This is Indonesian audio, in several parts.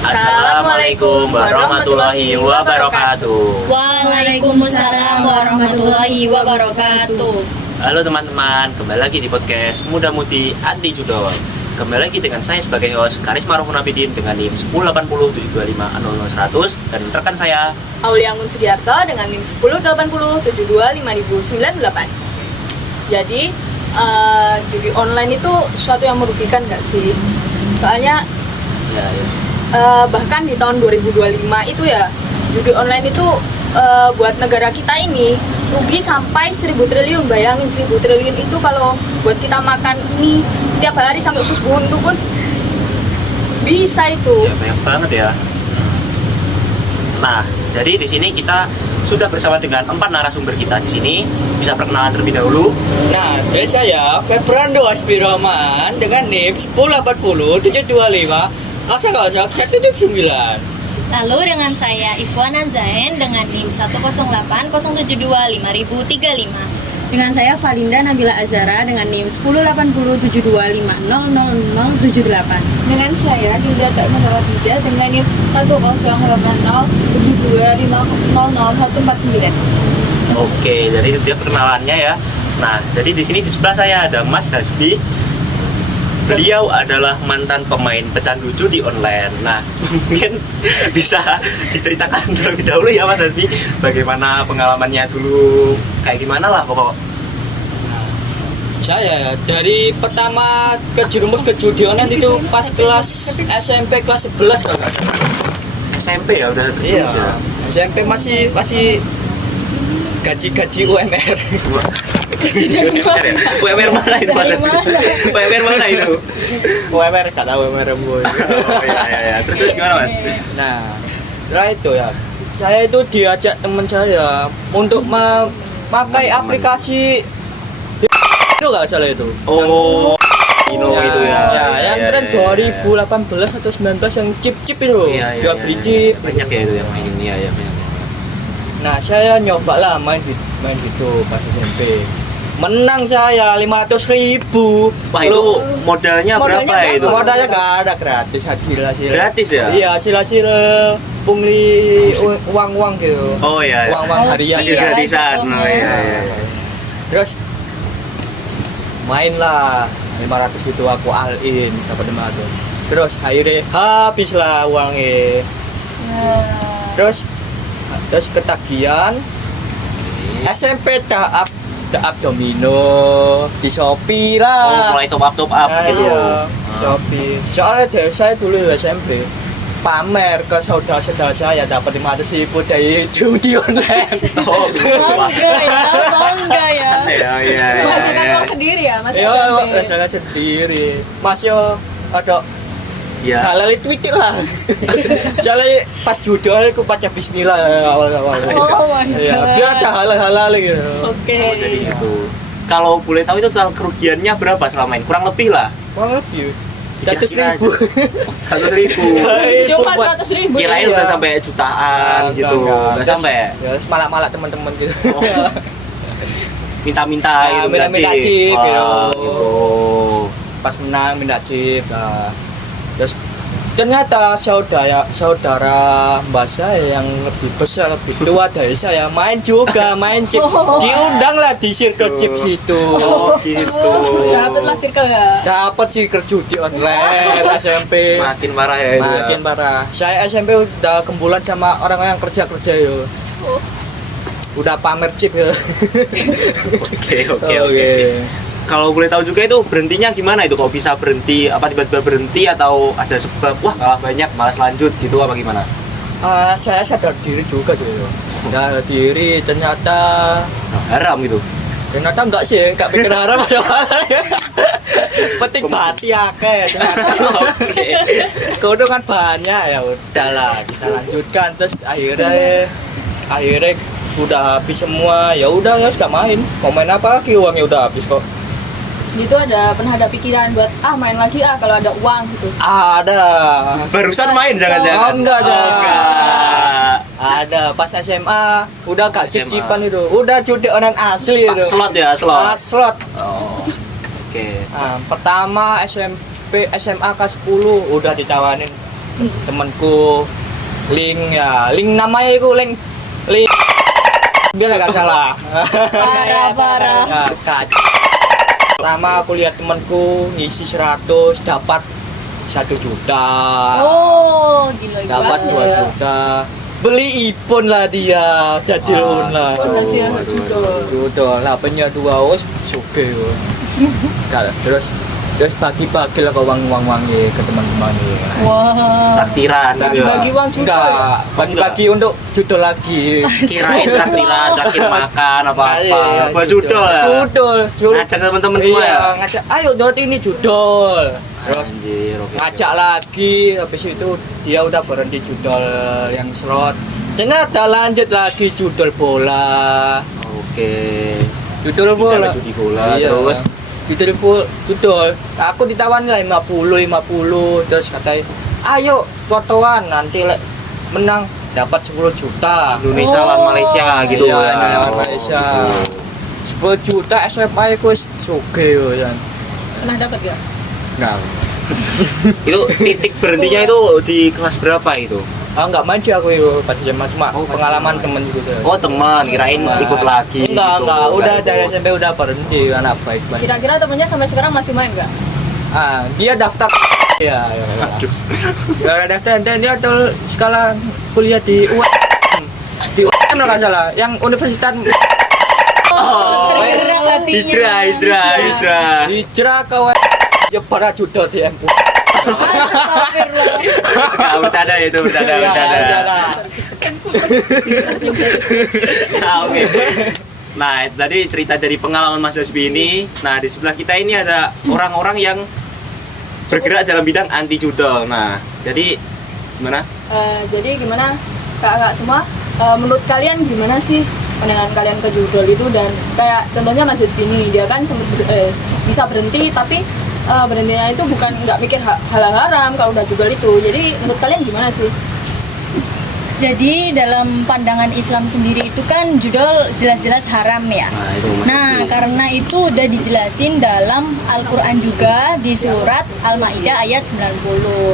Assalamualaikum warahmatullahi wabarakatuh. Waalaikumsalam warahmatullahi wabarakatuh. Halo teman-teman, kembali lagi di podcast Muda Mudi Anti Judo. Kembali lagi dengan saya sebagai host Karisma Rofun Abidin dengan NIM 108072500100 dan rekan saya Aulia Anggun Sugiarto dengan NIM 1080725098. Jadi judi online itu sesuatu yang merugikan nggak sih? Soalnya ya. bahkan di tahun 2025 itu ya judi online itu buat negara kita ini rugi sampai 1.000 triliun. Bayangin 1.000 triliun itu kalau buat kita makan mie setiap hari sampai usus buntu pun bisa itu. Ya banyak banget ya. Nah, jadi di sini kita sudah bersama dengan 4 narasumber kita di sini. Bisa perkenalan terlebih dahulu. Nah, dari saya Febrando Aspiroman dengan NIM 10807250 179. Lalu dengan saya Ifwana Zain dengan NIM 10807255035. Dengan saya Falinda Nabila Azara dengan NIM 108072500078. Dengan saya Dinda Tak Menawatida dengan NIM 1080500149. Oke, jadi itu dia perkenalannya ya. Nah, jadi di sini di sebelah saya ada Mas Hasbi. Beliau adalah mantan pemain pecandu judi online. Nah, mungkin bisa diceritakan terlebih dahulu ya Mas Hasbi, bagaimana pengalamannya dulu, kayak gimana lah pokok. Saya dari pertama kejerumus ke judi online itu pas kelas SMP kelas 11 kalau nggak salah. SMP ya udah terjerumus ya. SMP masih gaji UMR. UMR mana itu Mas Hasbi? UMR mana itu? UMR kata UMR boy. Oh iya. Terus gimana Mas? Nah, setelah itu ya, saya itu diajak teman saya untuk memakai aplikasi itu nggak salah itu. Oh, Ino itu ya. Yang tren 2018 atau 19 yang chip itu. Jual beli chip. Banyak ya itu yang main ini ya, banyak. Nah, saya nyoba lah main gitu pas SMP. Menang saya 500.000. Wah, itu modalnya berapa itu? Modalnya gak ada, gratis hasil. Gratis ya? Iya, hasil pungli uang gitu. Oh iya. Uang harian. Hasil gratisan. Oh iya. Terus main lah 500 itu aku all in dapat 500. Terus akhirnya habis lah uangnya. Terus ketagihan SMP tahap domino di Shopee lah. Oh, mulai top up gitu. Iya, Shopee. Soalnya dari saya dulu SMP pamer ke saudara-saudara saya dapat 500.000 dari judi online. Oh, Bangga ya. Iya. Menghasilkan uang sendiri ya Mas Iya, SMP. menghasilkan sendiri. Mas yo ada Iya. halal itu lah. Soalnya pas judul aku baca bismillah awal-awal. Oh my God. Iya, biar ada halal gitu. Oke. Oh, jadi gitu. Kalau boleh tahu itu total kerugiannya berapa selama ini? Kurang lebih lah. Kurang lebih 100.000. 100.000. Cuma 100.000. Kirain udah sampai jutaan gitu. Enggak sampai. Ya, malak-malak teman-teman gitu. Minta-minta gitu. Minta chip Wah, gitu. gitu. Pas menang minta chip. Nah. Terus ternyata saudara mbak saya yang lebih besar, lebih tua dari saya main juga, main chip. Diundang lah di circle chip situ. Oh, gitu. Dapatlah circle ya. Dapat circle judi online SMP. Makin parah ya itu. Makin parah. Saya SMP udah kembulan sama orang-orang yang kerja yo. Udah pamer chip ya. Oke. Kalau boleh tahu juga itu berhentinya gimana itu? Kok bisa berhenti? Apa tiba-tiba berhenti atau ada sebab? Wah, kalah banyak, malas lanjut gitu apa gimana? Saya sadar diri juga sih. Sadar diri ternyata Haram gitu. ternyata enggak sih, enggak pikir haram ada malah. Penting bati akeh ternyata. Keuntungan banyak ya udahlah kita lanjutkan terus akhirnya udah habis semua. Ya udah ya sudah main. Mau main apa lagi, uangnya udah habis kok. Gitu pernah ada pikiran buat main lagi kalau ada uang gitu. Ada. Barusan main jangan-jangan. Oh, enggak. Ada. Pas SMA udah gak SMA. cip-cipan itu. Udah judi online asli itu. Slot ya, slot. Slot. Oh. Oke. Pertama SMA kelas 10 udah ditawarin temanku link namanya itu link biar gak salah. Parah. Ya, pertama aku lihat temanku ngisi 100 dapat 1 juta, Oh, gila dapat banget. 2 juta, beli iPhone lah dia, jadi online. Fondasi Juta lah punya 2 os suke. Terus bagi-bagi lah ke uang-uangnya ke teman-temannya. Wah. Traktiran gitu ya. bagi uang juga. Enggak, bagi-bagi untuk judul lagi. Kirain traktiran, traktir makan apa-apa. Iya, Buat judul ya. Judul. Ngajak teman-teman semua ya. Iya, ngajak. Ayo download ini judul. Terus Anjir, oke. ngajak lagi, habis itu dia udah berhenti judul yang slot. Ternyata lanjut lagi judul bola. Oke. Judul bola. Kita judi bola Iya. terus Judul. Aku ditawar lah 50 terus katanya, "Ayo fotoan nanti menang dapat 10 juta." Indonesia lawan Malaysia gitu Iya, ya. lawan Malaysia. 10 juta SMA aku wis sugih yo ya. Pernah dapat gak? Enggak. Itu titik berhentinya itu di kelas berapa itu? Enggak manja aku itu pas SMA cuma Oh, pengalaman pas temen juga saya. Oh teman, kirain ikut lagi. Enggak, gitu. udah Enggak dari ikut. SMP udah berhenti anak baik-baik. Kira-kira temennya sampai sekarang masih main gak? Dia daftar ya. Aduh. Ya daftar dan dia tuh sekolah kuliah di UM. Di UM kalau nggak salah, yang universitas Tergerak hatinya. Hijrah. hijrah ke ya para judo di MU. Astagfirullah. Enggak bercanda itu, bercanda. Nah, oke. Nah, tadi cerita dari pengalaman Mas Hasbi ini. Nah, di sebelah kita ini ada orang-orang yang bergerak dalam bidang anti judol. Nah, jadi gimana? Jadi gimana kakak semua? Menurut kalian gimana sih pandangan kalian ke judul itu? Dan kayak contohnya Mas Hasbi ini, dia kan sempat bisa berhenti tapi berhentinya itu bukan nggak mikir hal haram kalau udah judul itu. Jadi menurut kalian gimana sih? Jadi dalam pandangan Islam sendiri itu kan judul jelas-jelas haram ya. Nah, itu Mas Nah, Hasbi. karena itu udah dijelasin dalam Al-Quran juga di surat Al-Ma'idah ayat 90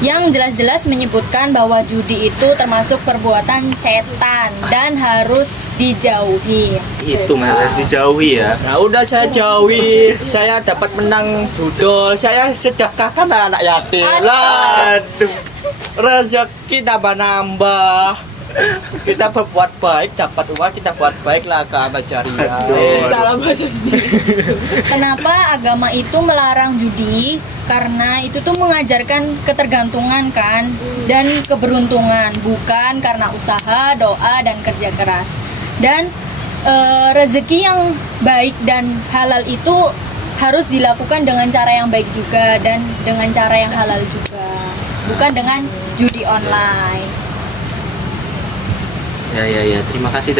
yang jelas-jelas menyebutkan bahwa judi itu termasuk perbuatan setan dan harus dijauhi. Itu Mas harus dijauhi ya. Nah udah saya jauhi, saya dapat menang judol, saya sedekahkan anak yatim. Lah, Aduh. rezeki tambah nambah. Kita berbuat baik, dapat uang, kita buat baik lah ke amal jariah. Salah Mas Hasbi. Kenapa agama itu melarang judi? Karena itu tuh mengajarkan ketergantungan kan dan keberuntungan, bukan karena usaha, doa dan kerja keras. Dan rezeki yang baik dan halal itu harus dilakukan dengan cara yang baik juga dan dengan cara yang halal juga, bukan dengan judi online. Ya. Terima kasih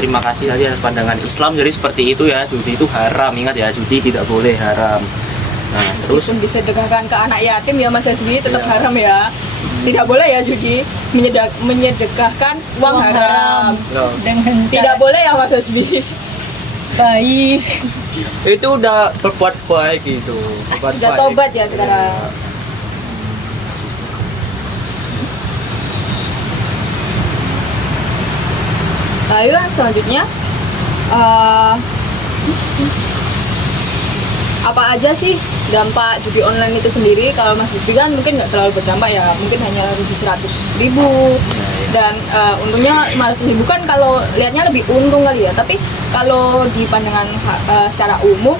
tadi atas pandangan Islam. Jadi seperti itu ya, judi itu haram. Ingat ya, judi tidak boleh haram. Nah, terus Meskipun disedekahkan ke anak yatim ya Mas Hasbi, tetap Iya. haram ya. Tidak boleh ya judi menyedekahkan uang haram. Loh, Dengan Tidak cara boleh ya Mas Hasbi. baik. itu udah berbuat baik itu. Berbuat Sudah baik. tobat ya sekarang. Lalu yang selanjutnya apa aja sih dampak judi online itu sendiri? Kalau Mas Hasbi kan mungkin nggak terlalu berdampak ya, mungkin hanya rugi 100.000 dan untungnya 500.000 kan kalau lihatnya lebih untung kali ya. Tapi kalau di pandangan secara umum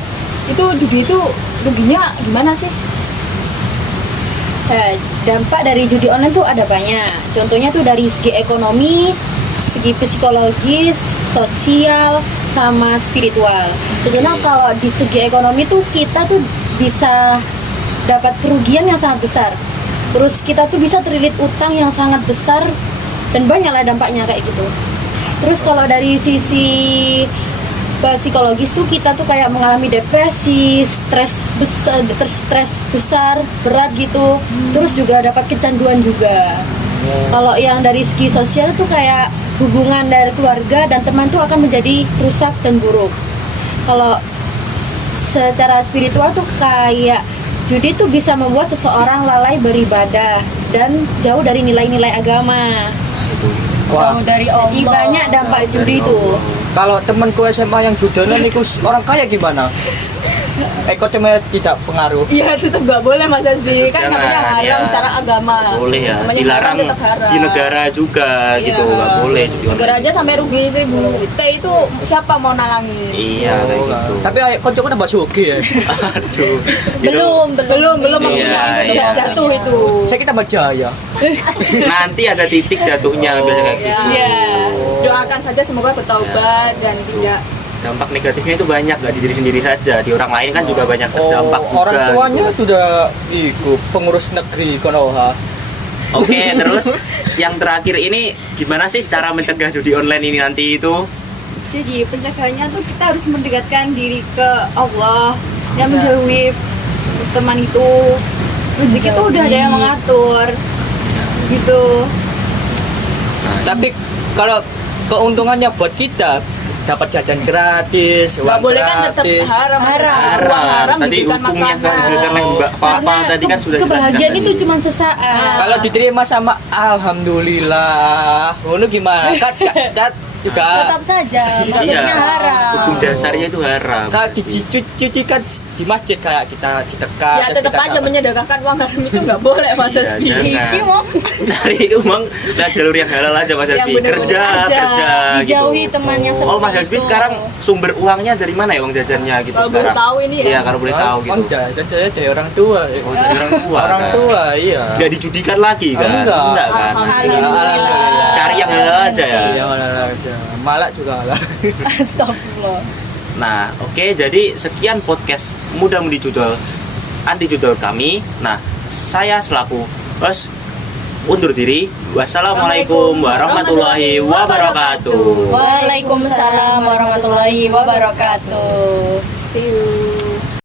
itu judi itu ruginya gimana sih? Dampak dari judi online tuh ada banyak. Contohnya tuh dari segi ekonomi, segi psikologis, sosial, sama spiritual. Contohnya kalau di segi ekonomi tuh kita tuh bisa dapat kerugian yang sangat besar. Terus kita tuh bisa terlilit utang yang sangat besar dan banyaklah dampaknya kayak gitu. Terus kalau dari sisi psikologis tuh kita tuh kayak mengalami depresi, stres besar, berat gitu. Terus juga dapat kecanduan juga. Kalau yang dari segi sosial tuh kayak hubungan dari keluarga dan teman tuh akan menjadi rusak dan buruk. Kalau secara spiritual tuh kayak judi tuh bisa membuat seseorang lalai beribadah dan jauh dari nilai-nilai agama. Wah, Jauh dari Allah. Jadi banyak dampak judi itu. kalau temanku SMA yang judonan itu orang kaya gimana? Ekonominya tidak pengaruh. Iya tetap nggak boleh Mas Hasbi, kan Jangan, namanya haram ya. secara agama. Boleh ya, Namanya dilarang haram tetap haram. di negara juga gitu, Iya. nggak boleh judi Negara online. aja sampai rugi 1.000 T itu siapa mau nalangin? Iya kayak gitu. Tapi koncoku nambah sugi ya. Aduh. Belum Iya, waktunya iya. jatuh itu. Saya kita jaya. Nanti ada titik jatuhnya biasanya kayak gitu. Ya. Iya. Doakan saja semoga bertaubat dan tidak. Dampak negatifnya itu banyak, gak di diri sendiri saja, di orang lain kan juga banyak terdampak juga. Orang tuanya gitu. sudah pengurus negeri Konoha. Oke, terus yang terakhir ini gimana sih cara mencegah judi online ini nanti itu? Jadi pencegahannya tuh kita harus mendekatkan diri ke Allah dan menjauhi teman itu. Rezeki itu udah ada yang mengatur gitu. Tapi kalau keuntungannya buat kita dapat jajan gratis, Gak uang boleh kan tetap gratis. haram. Uang haram Tadi diberikan hukumnya makanan. sama Mbak Fafa tadi kan sudah Kebahagiaan dijelaskan itu tadi. cuma sesaat. Kalau diterima sama alhamdulillah. Ngono gimana? Kat juga Tetap saja, maksudnya Iya. haram. Hukum dasarnya itu haram. Kalau dicucikan di masjid kayak kita sedekah. Ya terus tetap kita aja dapat. menyedekahkan uang haram itu nggak boleh Mas Iya, Hasbi. jangan. Cari uang dan jalur yang halal aja Mas Yang Hasbi. bener-bener Kerja, aja. kerja Dijauhi gitu. teman yang Oh, Mas seperti Hasbi itu. sekarang sumber uangnya dari mana ya uang jajannya gitu Kalau boleh sekarang? tahu ini ya. Iya, kalau boleh tahu Uang gitu. jajan saya dari orang tua. Oh, dari orang tua. Orang kan? tua, iya. Nggak dijudikan lagi kan? Enggak. kan? Alhamdulillah. Cari yang halal aja ya. Iya, halal aja. Malak juga halal. Astagfirullah. Nah, oke, jadi sekian podcast Muda Mudi Judul anti judul kami. Nah, saya selaku host undur diri. Wassalamualaikum warahmatullahi wabarakatuh. Waalaikumsalam warahmatullahi wabarakatuh. See you.